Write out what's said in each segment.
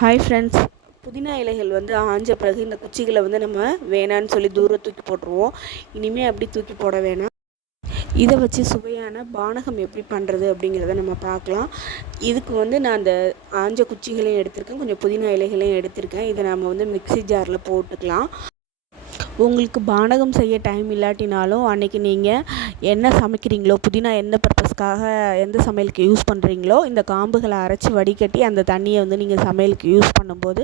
Hi friends புதினா இலைகள் வந்து ஆஞ்ச பிறகு இந்த குச்சிகளை வந்து நம்ம வேணான்னு சொல்லி தூரம் தூக்கி போட்டுருவோம். இனிமேல் அப்படி தூக்கி போட வேணாம். இதை வச்சு சுவையான பானகம் எப்படி பண்ணுறது அப்படிங்கிறத நம்ம பார்க்கலாம். இதுக்கு வந்து நான் அந்த ஆஞ்ச குச்சிகளையும் எடுத்திருக்கேன். கொஞ்சம் புதினா இலைகளையும் எடுத்திருக்கேன். இதை நம்ம வந்து மிக்ஸி ஜாரில் போட்டுக்கலாம். உங்களுக்கு பானகம் செய்ய டைம் இல்லாட்டினாலும் அன்றைக்கி நீங்கள் என்ன சமைக்கிறீங்களோ புதினா எந்த பர்பஸ்க்காக எந்த சமையலுக்கு யூஸ் பண்ணுறீங்களோ இந்த காம்புகளை அரைச்சி வடிகட்டி அந்த தண்ணியை வந்து நீங்கள் சமையலுக்கு யூஸ் பண்ணும்போது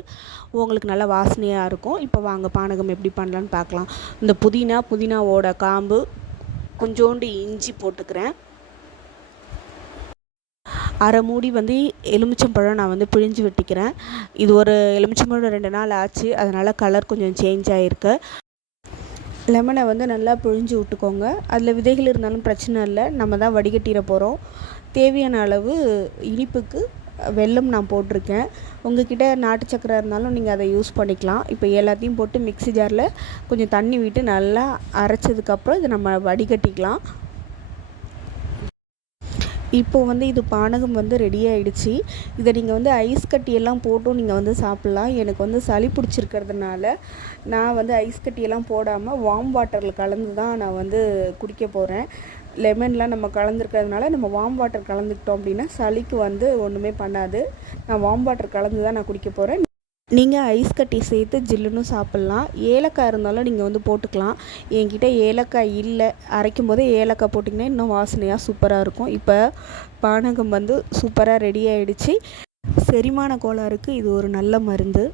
உங்களுக்கு நல்ல வாசனையாக இருக்கும். இப்போ வாங்க பானகம் எப்படி பண்ணலான்னு பார்க்கலாம். இந்த புதினா புதினாவோட காம்பு கொஞ்சோண்டு இஞ்சி போட்டுக்கிறேன். அரை மூடி வந்து எலுமிச்சம்பழம் நான் வந்து பிழிஞ்சு வெட்டிக்கிறேன். இது ஒரு எலுமிச்சம்பழம் ரெண்டு நாள் ஆச்சு. அதனால் கலர் கொஞ்சம் சேஞ்ச் ஆகிருக்கு லெமனை வந்து நல்லா பிழிஞ்சு விட்டுக்கோங்க. அதில் விதைகள் இருந்தாலும் பிரச்சனை இல்லை. நம்ம தான் வடிகட்டிட போகிறோம் தேவையான அளவு இனிப்புக்கு வெல்லம் நான் போட்டிருக்கேன். உங்ககிட்ட நாட்டு சக்கரை இருந்தாலும் நீங்கள் அதை யூஸ் பண்ணிக்கலாம். இப்போ எல்லாத்தையும் போட்டு மிக்ஸி ஜாரில் கொஞ்சம் தண்ணி விட்டு நல்லா அரைச்சதுக்கப்புறம் இதை நம்ம வடிகட்டிக்கலாம். இப்போது வந்து இது பானகம் வந்து ரெடி ஆகிடுச்சு இதை நீங்கள் வந்து ஐஸ் கட்டியெல்லாம் போட்டும் நீங்கள் வந்து சாப்பிட்லாம். எனக்கு வந்து சளி பிடிச்சிருக்கிறதுனால நான் வந்து ஐஸ் கட்டியெல்லாம் போடாமல் வார்ம் வாட்டரில் கலந்து தான் நான் வந்து குடிக்க போகிறேன் லெமன்லாம் நம்ம கலந்துருக்கிறதுனால நம்ம வார்ம் வாட்டர் கலந்துக்கிட்டோம் அப்படின்னா சளிக்கு வந்து ஒன்றுமே பண்ணாது. நான் வார்ம் வாட்டர் கலந்து தான் நான் குடிக்க போகிறேன் நீங்கள் ஐஸ் கட்டி சேர்த்து ஜில்லுன்னு சாப்பிட்லாம். ஏலக்காய் இருந்தாலும் நீங்கள் வந்து போட்டுக்கலாம். என்கிட்ட ஏலக்காய் இல்லை. அரைக்கும் போதே ஏலக்காய் போட்டிங்கன்னா இன்னும் வாசனையாக சூப்பராக இருக்கும். இப்போ பானகம் வந்து சூப்பராக ரெடி ஆகிடுச்சு செரிமான கோளாறுக்கு இது ஒரு நல்ல மருந்து.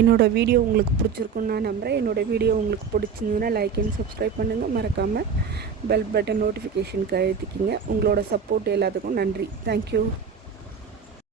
என்னோடய வீடியோ உங்களுக்கு பிடிச்சிருக்குன்னு நான் நம்புகிறேன் என்னோடய வீடியோ உங்களுக்கு பிடிச்சிருந்ததுன்னா லைக் அண்ட் சப்ஸ்கிரைப் பண்ணுங்கள் மறக்காமல் பெல் பட்டன் நோட்டிஃபிகேஷனுக்கு அழுத்திக்கிங்க. உங்களோட சப்போர்ட் எல்லாத்துக்கும் நன்றி. தேங்க்யூ